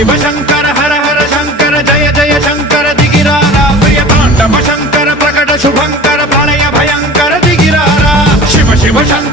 शिव शंकर हर हर शंकर जय जय शंकर दिगिरारा प्रिय तांडव शंकर प्रकट शुभंकर प्रलय भयंकर दिगिरारा शिव शिव शंकर